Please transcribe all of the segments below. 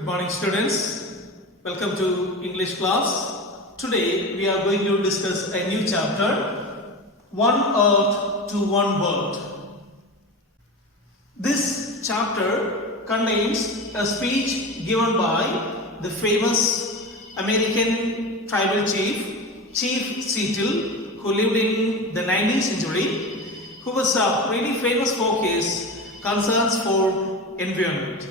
Good morning, students. Welcome to English class. Today we are going to discuss a new chapter, One Earth to One World. This chapter contains a speech given by the famous American tribal chief, Chief Seattle, who lived in the 19th century, who was really famous for his concerns for environment.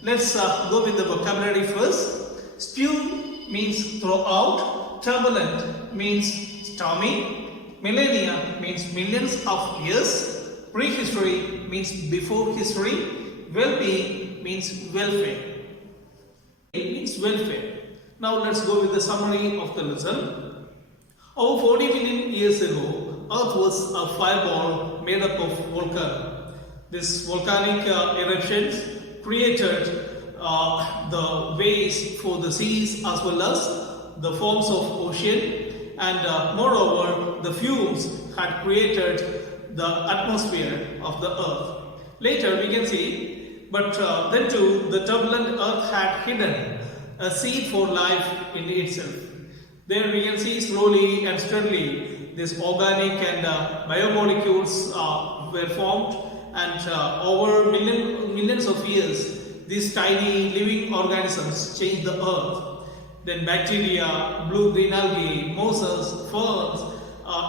Let's go with the vocabulary first. Spew means throw out, turbulent means stormy, millennia means millions of years, prehistory means before history, well-being means welfare. It means welfare. Now let's go with the summary of the lesson. Over 40 million years ago, Earth was a fireball made up of volcano. This volcanic eruptions created the ways for the seas as well as the forms of ocean, and moreover the fumes had created the atmosphere of the earth. Later we can see, but then too the turbulent earth had hidden a seed for life in itself. There we can see slowly and steadily these organic and biomolecules were formed, and over millions of years these tiny living organisms changed the earth. Then bacteria, blue-green algae, mosses, ferns,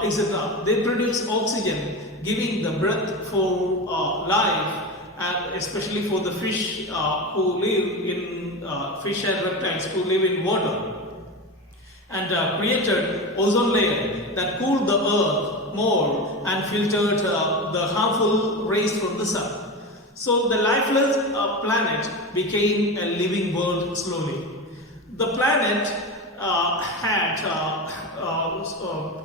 etc. They produce oxygen, giving the breath for life, and especially for the fish who live in fish and reptiles who live in water, and created ozone layer that cooled the earth more and filtered the harmful rays from the sun. So the lifeless planet became a living world slowly. The planet had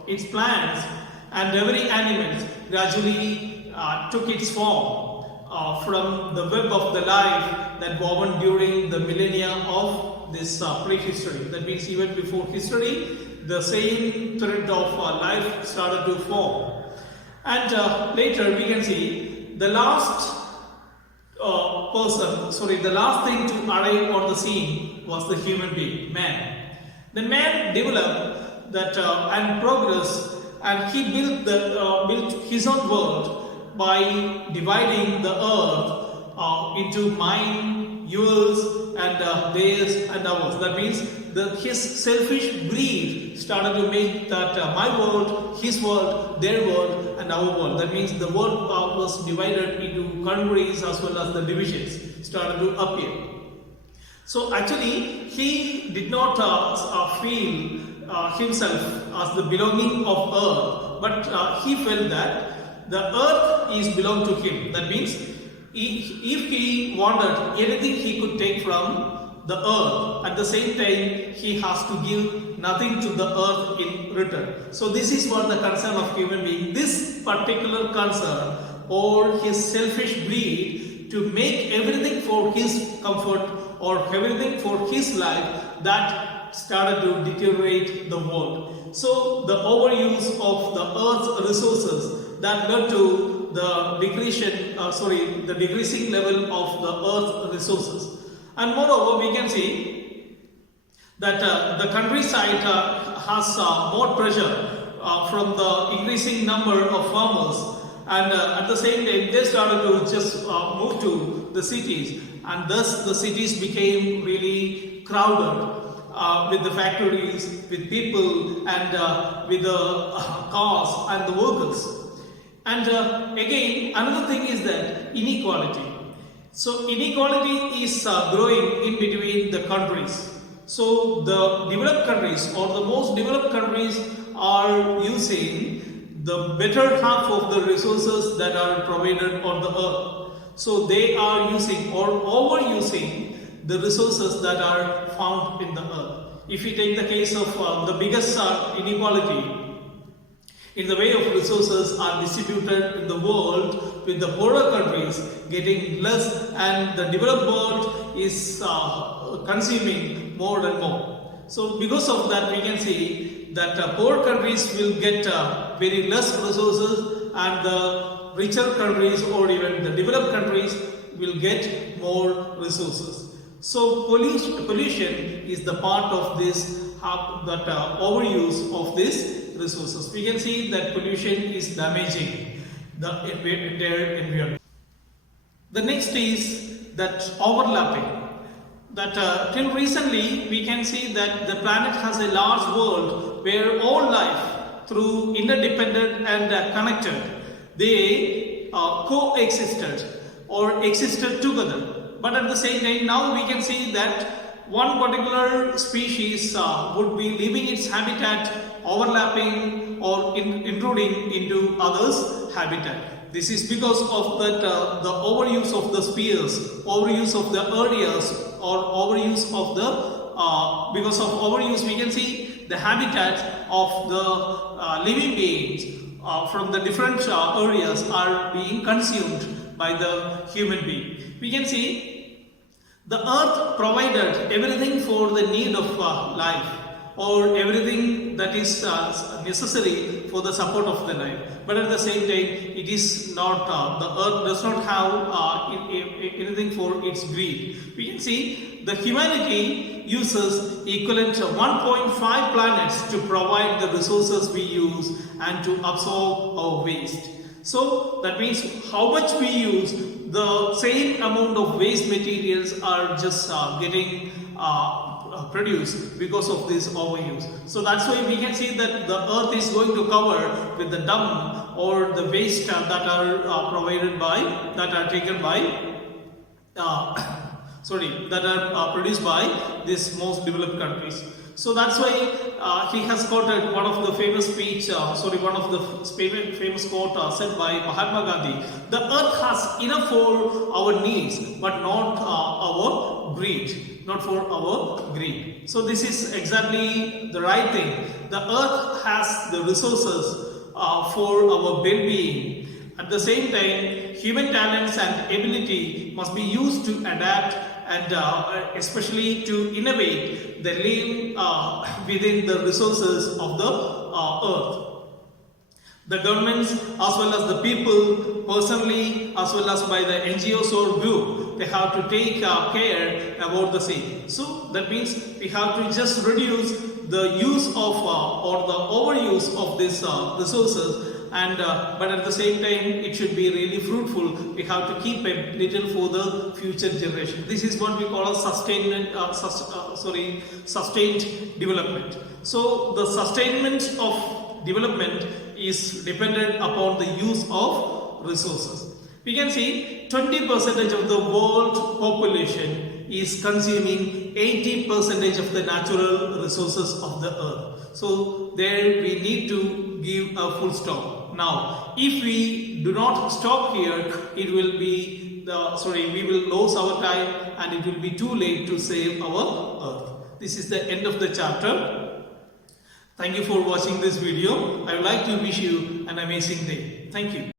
its plants, and every animal gradually took its form from the web of the life that woven during the millennia of this prehistory. That means even before history, the same thread of life started to form. And later we can see the last the last thing to arrive on the scene was the human being, man. The man developed that and progressed, and he built his own world by dividing the earth into mine, yours, and theirs and ours. That means his selfish greed started to make that my world, his world, their world, and our world. That means the world was divided into countries as well as the divisions started to appear. So actually, he did not feel himself as the belonging of earth, but he felt that the earth is belong to him. That means if he wanted anything, he could take from the earth. At the same time, he has to give nothing to the earth in return. So this is what the concern of human being. This particular concern or his selfish greed to make everything for his comfort or everything for his life, that started to deteriorate the world. So the overuse of the earth's resources that led to the decreasing level of the earth's resources. And moreover, we can see that the countryside has more pressure from the increasing number of farmers, and at the same time they started to just move to the cities, and thus the cities became really crowded with the factories, with people, and with the cars and the workers. And again, another thing is that inequality. So inequality is growing in between the countries. So the developed countries or the most developed countries are using the better half of the resources that are provided on the earth. So they are using or overusing the resources that are found in the earth. If we take the case of the biggest inequality in the way of resources are distributed in the world, with the poorer countries getting less and the developed world is consuming more and more. So because of that, we can see that poor countries will get very less resources, and the richer countries or even the developed countries will get more resources. So pollution is the part of this overuse of these resources. We can see that pollution is damaging the entire environment. The next is that overlapping. That till recently we can see that the planet has a large world where all life, through interdependent and connected, they coexisted or existed together. But at the same time, now we can see that one particular species would be leaving its habitat, overlapping or intruding into others' habitat. This is because of that the overuse of the species, overuse of the areas, or overuse of the because of overuse we can see the habitat of the living beings from the different areas are being consumed by the human being. We can see the earth provided everything for the need of life, or everything that is necessary for the support of the life. But at the same time, it is not, the earth does not have anything for its greed. We can see the humanity uses equivalent to 1.5 planets to provide the resources we use and to absorb our waste. So that means how much we use, the same amount of waste materials are just getting produced because of this overuse. So that's why we can see that the earth is going to cover with the dung or the waste that are provided by, that are taken by that are produced by these most developed countries. So that's why he has quoted one of the famous speech, one of the famous quote said by Mahatma Gandhi: "The earth has enough for our needs, but not our greed." Not for our greed. So this is exactly the right thing. The earth has the resources for our well-being. At the same time, human talents and ability must be used to adapt and especially to innovate the live within the resources of the earth. The governments as well as the people personally as well as by the NGOs or group, they have to take care about the same. So that means we have to just reduce the use of or the overuse of these resources, and but at the same time it should be really fruitful. We have to keep a little for the future generation. This is what we call a sustained development. So the sustainment of development is dependent upon the use of resources. We can see 20% of the world population is consuming 80% of the natural resources of the earth. So there we need to give a full stop. Now, if we do not stop here, it will be we will lose our time and it will be too late to save our earth. This is the end of the chapter. Thank you for watching this video. I would like to wish you an amazing day. Thank you.